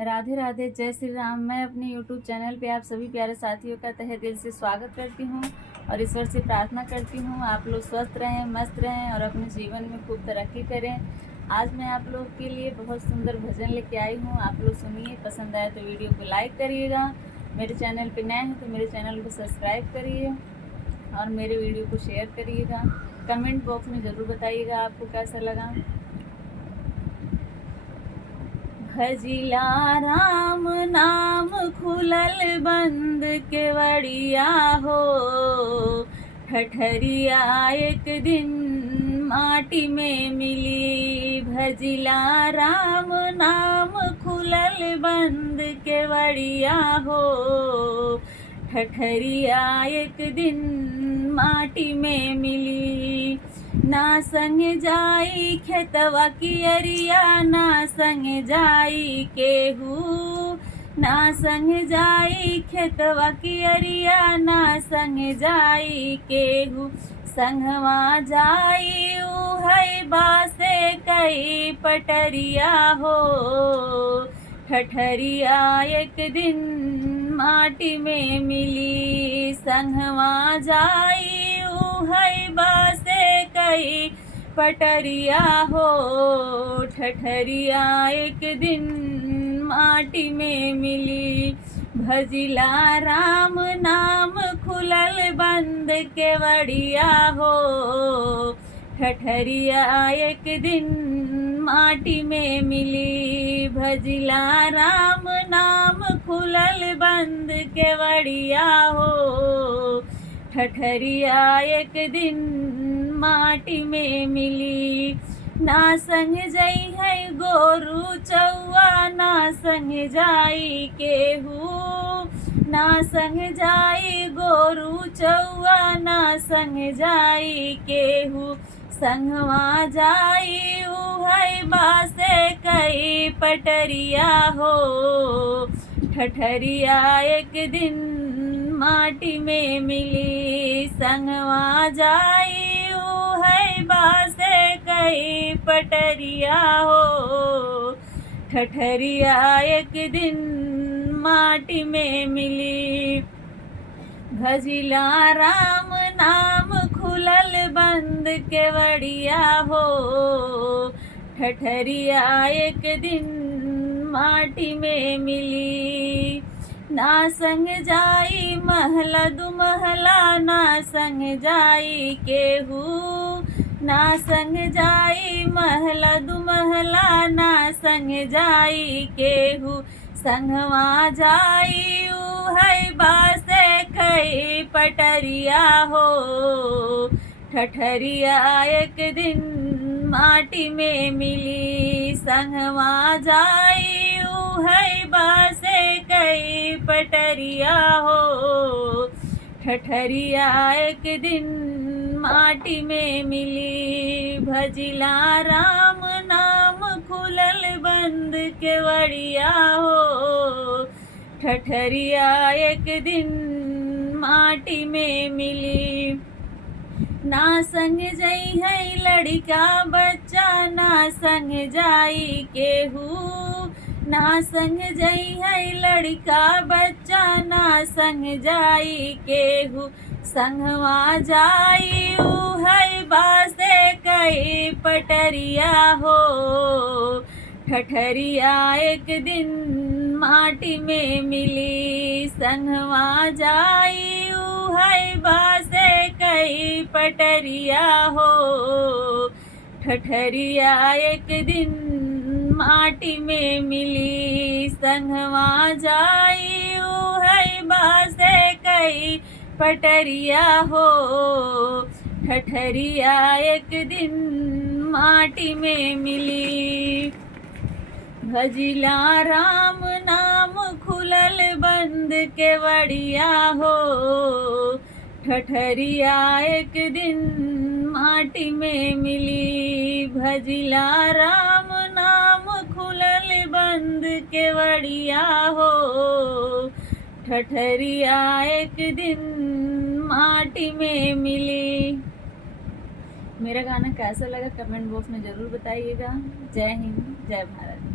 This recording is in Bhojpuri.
राधे राधे, जय श्री राम। मैं अपने YouTube चैनल पे आप सभी प्यारे साथियों का तहे दिल से स्वागत करती हूँ और ईश्वर से प्रार्थना करती हूँ आप लोग स्वस्थ रहें, मस्त रहें और अपने जीवन में खूब तरक्की करें। आज मैं आप लोग के लिए बहुत सुंदर भजन लेके आई हूँ। आप लोग सुनिए, पसंद आए तो वीडियो को लाइक करिएगा। मेरे चैनल पे नए हैं तो मेरे चैनल को सब्सक्राइब करिए और मेरे वीडियो को शेयर करिएगा। कमेंट बॉक्स में ज़रूर बताइएगा आपको कैसा लगा। भजिला राम नाम खुलल बंद केवड़िया हो, ठठरिया एक दिन माटी में मिली। भजिला राम नाम खुलल बंद केवड़िया हो, ठठरिया एक दिन माटी में मिली। ना संग जाई खेतवा की अरिया, ना संग जाई केहू, ना संग जाई खेतवा की अरिया, ना संग जाई केहू। संगवा जाई उहई बासे कई पटरिया हो, ठठरिया एक दिन माटी में मिली। संगवा जाई उहई बासे कई पटरिया हो, ठठरिया एक दिन माटी में मिली। भजिला राम नाम खुलल बंद केवड़िया हो, ठठरिया एक दिन माटी में मिली। भजिला राम नाम खुलल बंद केवड़िया हो, ठठरिया एक दिन माटी में मिली। ना संग जाई है गोरू चौआ, ना संग जाई केहू, ना संग जाई गोरू चौआ, ना संग जाई केहू। संगवा जाई उहई बासे कई पटरिया हो, ठठरिया एक दिन माटी में मिली। संगवा जाई उहई बासे कई पटरिया हो, ठठरिया एक दिन माटी में मिली। भजिला राम नाम खुलल बंद केवड़िया हो, ठठरिया एक दिन माटी में मिली। ना संग जाई महला दुमहला, ना संग जाई केहू, ना संग जाई महला दुमहला, ना संग जाई केहू। संगवा जाई उहई बासे कई पटरिया हो, ठठरिया एक दिन माटी में मिली। संगवा जाई उहई बासे कई पटरिया हो, ठठरिया एक दिन माटी में मिली। भजिला राम नाम खुलल बंद केवड़िया हो, ठठरिया एक दिन माटी में मिली। ना संग जाई है लड़का बच्चा, ना संग जाई केहू, ना संग जाई है लड़का बच्चा, ना संग जाई केहू। संगवा जाई उहई बासे कई पटरिया हो, ठठरिया एक दिन माटी में मिली। संगवा जाई उहई बासे कई पटरिया हो, ठठरिया एक दिन माटी में मिली। संगवा जाई उहई बासे कई पटरिया हो, ठठरिया एक दिन माटी में मिली। भजिला राम नाम खुलल बंद केवड़िया हो, ठठरिया एक दिन माटी में मिली। भजिला राम नाम खुलल बंद केवड़िया हो, ठठरिया एक दिन माटी में मिली। मेरा गाना कैसा लगा कमेंट बॉक्स में ज़रूर बताइएगा। जय हिंद, जय भारत।